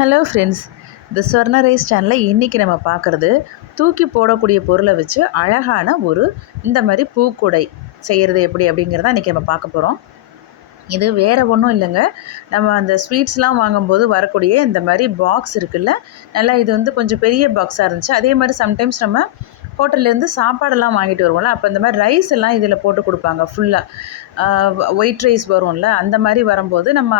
Hello friends இந்த ஸ்வர்ண rice சேனலில் இன்றைக்கி நம்ம பார்க்குறது தூக்கி போடக்கூடிய பொருளை வச்சு அழகான ஒரு இந்த மாதிரி பூக்கொடை செய்கிறது எப்படி அப்படிங்கிறத இன்றைக்கி நம்ம பார்க்க போகிறோம் இது வேறு ஒன்றும் இல்லைங்க. நம்ம அந்த ஸ்வீட்ஸ்லாம் வாங்கும்போது வரக்கூடிய இந்த மாதிரி பாக்ஸ் இருக்குல்ல நல்லா இது வந்து கொஞ்சம் பெரிய பாக்ஸாக இருந்துச்சு. அதே மாதிரி சம்டைம்ஸ் நம்ம ஹோட்டல்லேருந்து சாப்பாடெல்லாம் வாங்கிட்டு வருவோம்ல அப்போ இந்த மாதிரி ரைஸ் எல்லாம் இதில் போட்டு கொடுப்பாங்க ஃபுல்லாக ஒயிட் ரைஸ் வரும்ல அந்த மாதிரி வரும்போது நம்ம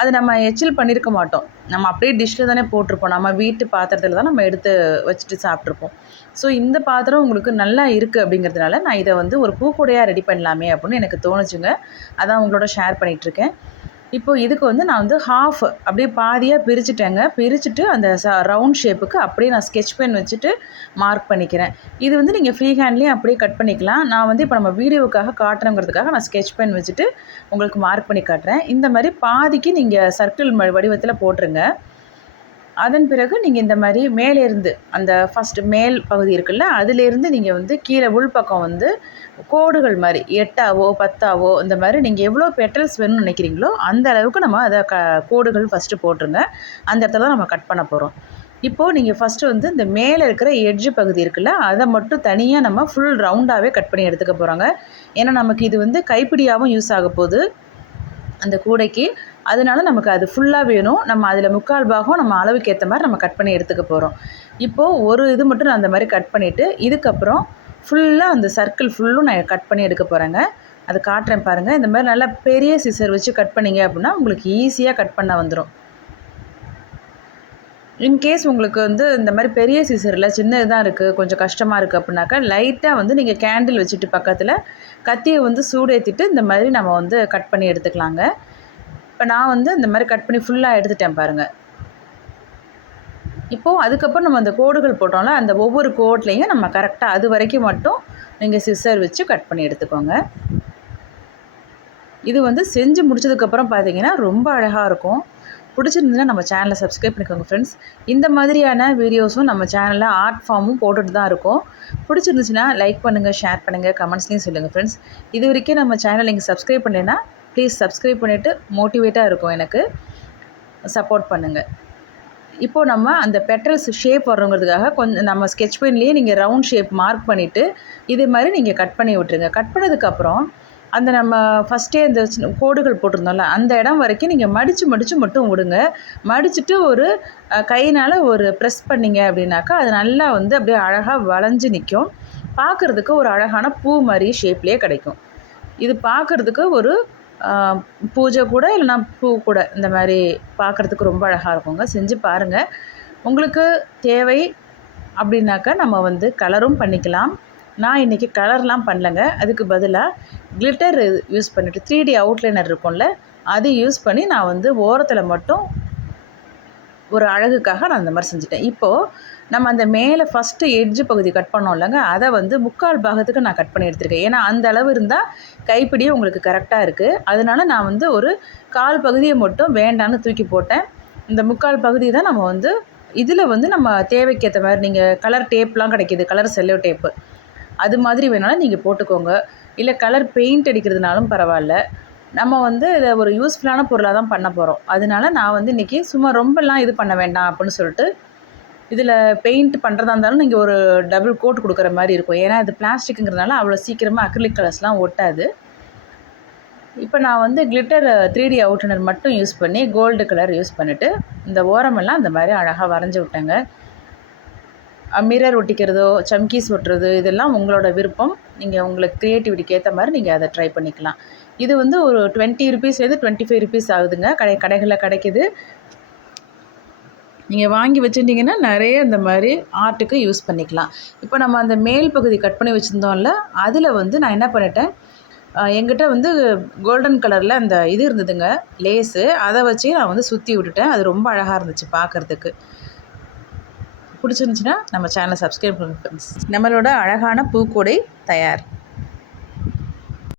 அது நம்ம எச்சில் பண்ணியிருக்க மாட்டோம். நம்ம அப்படியே டிஷ்ஷில் தானே போட்டிருப்போம். நம்ம வீட்டு பாத்திரத்தில் தான் நம்ம எடுத்து வச்சுட்டு சாப்பிட்ருப்போம் ஸோ இந்த பாத்திரம் உங்களுக்கு நல்லா இருக்குது அப்படிங்கிறதுனால நான் இதை வந்து ஒரு பூக்கூடையாக ரெடி பண்ணலாமே அப்படின்னு எனக்கு தோணுச்சுங்க. அதான் உங்களோட ஷேர் பண்ணிகிட்ருக்கேன் இப்போது இதுக்கு வந்து நான் வந்து ஹாஃப் அப்படியே பாதியாக பிரிச்சுட்டேங்க. பிரிச்சுட்டு அந்த ச ரவுண்ட் ஷேப்புக்கு அப்படியே நான் ஸ்கெச் பென் வச்சுட்டு மார்க் பண்ணிக்கிறேன். இது வந்து நீங்கள் ஃப்ரீ ஹேண்ட்லேயும் அப்படியே கட் பண்ணிக்கலாம். நான் வந்து இப்போ நம்ம வீடியோவுக்காக காட்டுறங்கிறதுக்காக நான் ஸ்கெச் பென் வச்சுட்டு உங்களுக்கு மார்க் பண்ணி காட்டுறேன். இந்த மாதிரி பாதிக்கு நீங்கள் சர்க்கிள் வடிவத்தில் போட்டுருங்க. அதன் பிறகு நீங்கள் இந்த மாதிரி மேலேருந்து அந்த ஃபஸ்ட்டு மேல் பகுதி இருக்குல்ல அதிலேருந்து நீங்கள் வந்து கீழே உள்பக்கம் வந்து கோடுகள் மாதிரி எட்டாவோ பத்தாவோ இந்த மாதிரி நீங்கள் எவ்வளோ பெட்டல்ஸ் வேணும்னு நினைக்கிறீங்களோ அந்த அளவுக்கு நம்ம அதை க கோடுகள் ஃபஸ்ட்டு போட்டுருங்க. அந்த இடத்துல தான் நம்ம கட் பண்ண போகிறோம் இப்போது நீங்கள் ஃபஸ்ட்டு வந்து இந்த மேலே இருக்கிற எட்ஜு பகுதி இருக்குல்ல அதை மட்டும் தனியாக நம்ம ஃபுல் ரவுண்டாகவே கட் பண்ணி எடுத்துக்க போகிறோங்க ஏன்னா நமக்கு இது வந்து கைப்பிடியாகவும் யூஸ் ஆக போகுது. அந்த கூடைக்கு அதனால நமக்கு அது ஃபுல்லாக வேணும். நம்ம அதில் முக்கால் பாகம் நம்ம அளவுக்கு ஏற்ற மாதிரி நம்ம கட் பண்ணி எடுத்துக்க போகிறோம் இப்போது ஒரு இது மட்டும் நான் அந்த மாதிரி கட் பண்ணிவிட்டு இதுக்கப்புறம் ஃபுல்லாக அந்த சர்க்கிள் ஃபுல்லும் நான் கட் பண்ணி எடுக்க போகிறேங்க அது காட்டுறேன் பாருங்கள் இந்த மாதிரி நல்லா பெரிய சிசர் வச்சு கட் பண்ணிங்க அப்படின்னா உங்களுக்கு ஈஸியாக கட் பண்ண வந்துடும் இன்கேஸ் உங்களுக்கு வந்து இந்த மாதிரி பெரிய சிசரில் சின்ன இதாக இருக்குது கொஞ்சம் கஷ்டமாக இருக்குது அப்படின்னாக்கா லைட்டாக வந்து நீங்கள் கேண்டில் வச்சுட்டு பக்கத்தில் கத்தியை வந்து சூடேற்றிட்டு இந்த மாதிரி நம்ம வந்து கட் பண்ணி எடுத்துக்கலாங்க. இப்போ நான் வந்து இந்த மாதிரி கட் பண்ணி ஃபுல்லாக எடுத்துட்டேன் பாருங்கள் இப்போது அதுக்கப்புறம் நம்ம அந்த கோடுகள் போட்டோம்ல அந்த ஒவ்வொரு கோட்லேயும் நம்ம கரெக்டாக அது வரைக்கும் மட்டும் நீங்கள் சிஸ்ஸர் வச்சு கட் பண்ணி எடுத்துக்கோங்க. இது வந்து செஞ்சு முடிச்சதுக்கப்புறம் பார்த்தீங்கன்னா ரொம்ப அழகாக இருக்கும். பிடிச்சிருந்துன்னா நம்ம சேனலை சப்ஸ்கிரைப் பண்ணிக்கோங்க ஃப்ரெண்ட்ஸ் இந்த மாதிரியான வீடியோஸும் நம்ம சேனலில் ஆர்ட் ஃபார்மும் போட்டுட்டு தான் இருக்கும். பிடிச்சிருந்துச்சுன்னா லைக் பண்ணுங்கள் ஷேர் பண்ணுங்கள் கமெண்ட்ஸ்லேயும் சொல்லுங்கள் ஃப்ரெண்ட்ஸ் இது வரைக்கும் நம்ம சேனல் நீங்கள் சப்ஸ்கிரைப் பண்ணலைன்னா ப்ளீஸ் சப்ஸ்கிரைப் பண்ணிவிட்டு மோட்டிவேட்டாக இருக்கும் எனக்கு. சப்போர்ட் பண்ணுங்கள் இப்போது நம்ம அந்த பெட்ரல்ஸ் ஷேப் வரணுங்கிறதுக்காக கொஞ்சம் நம்ம ஸ்கெட்ச் பென்லேயே நீங்கள் ரவுண்ட் ஷேப் மார்க் பண்ணிவிட்டு இதே மாதிரி நீங்கள் கட் பண்ணி விட்டுருங்க. கட் பண்ணதுக்கப்புறம் அந்த நம்ம ஃபஸ்ட்டே இந்த சின்ன கோடுகள் போட்டிருந்தோம்ல அந்த இடம் வரைக்கும் நீங்கள் மடித்து மடித்து மட்டும் விடுங்க. மடிச்சுட்டு ஒரு கையினால் ஒரு ப்ரெஸ் பண்ணிங்க அப்படின்னாக்கா அது நல்லா வந்து அப்படியே அழகாக வளைஞ்சு நிற்கும் பார்க்குறதுக்கு ஒரு அழகான பூ மாதிரி ஷேப்லேயே கிடைக்கும். இது பார்க்குறதுக்கு ஒரு பூஜை கூட இல்லைனா பூ கூட இந்த மாதிரி பார்க்குறதுக்கு ரொம்ப அழகாக இருக்குங்க. செஞ்சு பாருங்கள் உங்களுக்கு தேவை அப்படின்னாக்கா நம்ம வந்து கலரும் பண்ணிக்கலாம். நான் இன்றைக்கி கலர்லாம் பண்ணலங்க. அதுக்கு பதிலாக கிளிட்டர் யூஸ் பண்ணிவிட்டு த்ரீ டி அவுட்லைனர் இருக்கும்ல அது யூஸ் பண்ணி நான் வந்து ஓரத்தில் மட்டும் ஒரு அழகுக்காக நான் அந்த மாதிரி செஞ்சுட்டேன். இப்போது நம்ம அந்த மேலே ஃபஸ்ட்டு எட்ஜு பகுதி கட் பண்ணோம் இல்லைங்க? அதை வந்து முக்கால் பாகத்துக்கு நான் கட் பண்ணி எடுத்துருக்கேன். ஏன்னா அந்த அளவு இருந்தால் கைப்பிடியே உங்களுக்கு கரெக்டாக இருக்குது அதனால் நான் வந்து ஒரு கால் பகுதியை மட்டும் வேண்டான்னு தூக்கி போட்டேன். இந்த முக்கால் பகுதி தான் நம்ம வந்து இதில் வந்து நம்ம தேவைக்கேற்ற மாதிரி நீங்கள் கலர் டேப்லாம் கிடைக்கிது. கலர் செல்லோ டேப்பு அது மாதிரி வேணாலும் நீங்கள் போட்டுக்கோங்க. இல்லை கலர் பெயிண்ட் அடிக்கிறதுனாலும் பரவாயில்ல. நம்ம வந்து இதை ஒரு யூஸ்ஃபுல்லான பொருளாக தான் பண்ண போகிறோம் அதனால நான் வந்து இன்றைக்கி சும்மா ரொம்பலாம் இது பண்ண வேண்டாம் அப்படின்னு சொல்லிட்டு இதில் பெயிண்ட் பண்ணுறதா இருந்தாலும் நீங்கள் ஒரு டபுள் கோட் கொடுக்குற மாதிரி இருக்கும். ஏன்னா இது பிளாஸ்டிக்குங்கிறதுனால அவ்வளோ சீக்கிரமாக அக்ரிலிக் கலர்ஸ்லாம் ஒட்டாது. இப்போ நான் வந்து கிளிட்டர் த்ரீ டி அவுட்னர் மட்டும் யூஸ் பண்ணி கோல்டு கலர் யூஸ் பண்ணிவிட்டு இந்த ஓரமெல்லாம் இந்த மாதிரி அழகாக வரைஞ்சி விட்டேங்க. மிரர் ஒட்டிக்கிறதோ சம்கீஸ் ஒட்டுறது இதெல்லாம் உங்களோட விருப்பம். நீங்கள் உங்களுக்கு க்ரியேட்டிவிட்டிக்கு ஏற்ற மாதிரி நீங்கள் அதை ட்ரை பண்ணிக்கலாம். இது வந்து ஒரு டுவெண்ட்டி ருபீஸ்லேருந்து டுவெண்ட்டி ஃபைவ் ருபீஸ் ஆகுதுங்க. கடை கடைகளில் கிடைக்கிது. நீங்கள் வாங்கி வச்சுட்டிங்கன்னா நிறைய இந்த மாதிரி ஆர்ட்டுக்கு யூஸ் பண்ணிக்கலாம். இப்போ நம்ம அந்த மேல் பகுதி கட் பண்ணி வச்சுருந்தோம்ல அதில் வந்து நான் என்ன பண்ணிட்டேன்? எங்கிட்ட வந்து கோல்டன் கலரில் அந்த இது இருந்ததுங்க லேஸு அதை வச்சு நான் வந்து சுற்றி விட்டுட்டேன். அது ரொம்ப அழகாக இருந்துச்சு பார்க்குறதுக்கு பிடிச்சிருந்துச்சின்னா நம்ம சேனலை சப்ஸ்கிரைப் பண்ணுங்க ஃப்ரெண்ட்ஸ் நம்மளோட அழகான பூக்கூடை தயார்.